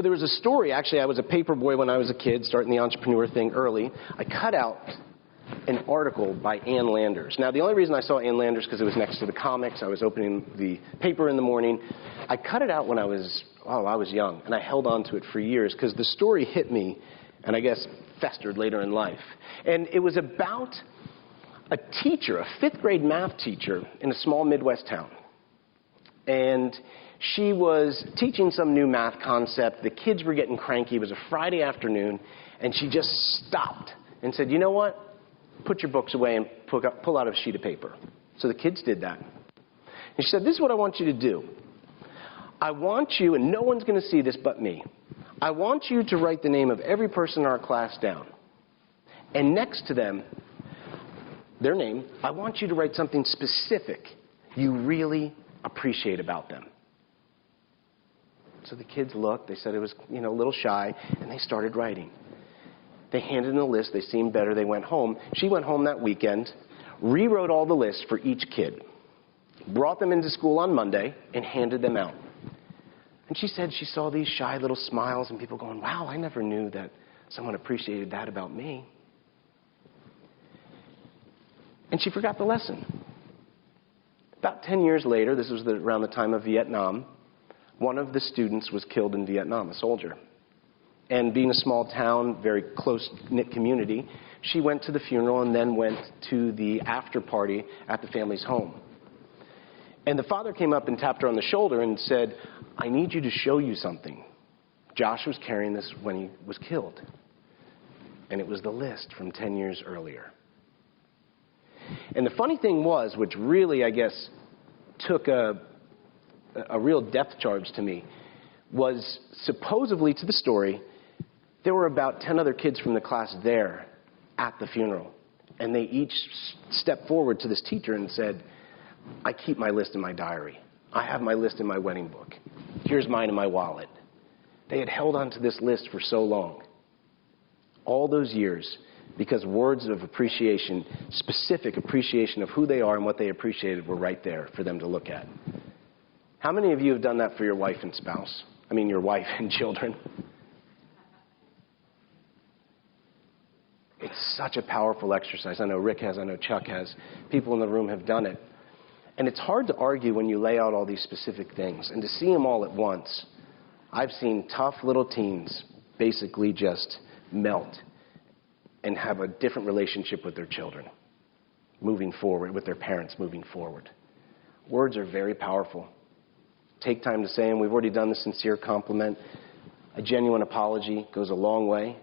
So there was a story, actually, I was a paper boy when I was a kid, starting the entrepreneur thing early. I cut out an article by Ann Landers. Now, the only reason I saw Ann Landers because it was next to the comics. I was opening the paper in the morning. I cut it out when I was young, and I held on to it for years because the story hit me and I guess festered later in life. And it was about a teacher, a fifth grade math teacher in a small Midwest town. And she was teaching some new math concept. The kids were getting cranky. It was a Friday afternoon, and she just stopped and said, you know what? Put your books away and pull out a sheet of paper. So the kids did that. And she said, this is what I want you to do. I want you, and no one's going to see this but me, I want you to write the name of every person in our class down. And next to them, their name, I want you to write something specific you really appreciate about them. So the kids looked, they said it was, a little shy, and they started writing. They handed in a list, they seemed better, they went home. She went home that weekend, rewrote all the lists for each kid, brought them into school on Monday, and handed them out. And she said she saw these shy little smiles and people going, wow, I never knew that someone appreciated that about me. And she forgot the lesson. About 10 years later, this was around the time of Vietnam, one of the students was killed in Vietnam, a soldier. And being a small town, very close-knit community, she went to the funeral and then went to the after party at the family's home. And the father came up and tapped her on the shoulder and said, I need you to show you something. Josh was carrying this when he was killed. And it was the list from 10 years earlier. And the funny thing was, which really, I guess, took a real depth charge to me, was supposedly to the story, there were about 10 other kids from the class there at the funeral. And they each stepped forward to this teacher and said, I keep my list in my diary. I have my list in my wedding book. Here's mine in my wallet. They had held on to this list for so long. All those years, because words of appreciation, specific appreciation of who they are and what they appreciated were right there for them to look at. How many of you have done that for your wife and spouse? I mean, your wife and children. It's such a powerful exercise. I know Rick has, I know Chuck has. People in the room have done it. And it's hard to argue when you lay out all these specific things. And to see them all at once, I've seen tough little teens basically just melt and have a different relationship with their children moving forward, with their parents moving forward. Words are very powerful. Take time to say them. We've already done the sincere compliment. A genuine apology goes a long way.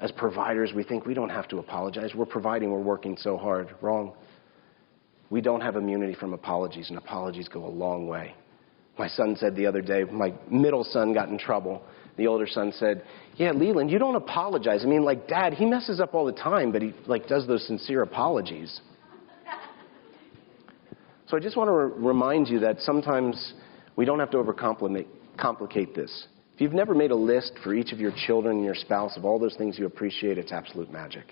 As providers, we think we don't have to apologize. We're providing, we're working so hard. Wrong. We don't have immunity from apologies, and apologies go a long way. My son said the other day, my middle son got in trouble. The older son said, yeah, Leland, you don't apologize. I mean, Dad, he messes up all the time, but he, does those sincere apologies. So I just want to remind you that sometimes we don't have to overcomplicate this. If you've never made a list for each of your children and your spouse of all those things you appreciate, it's absolute magic.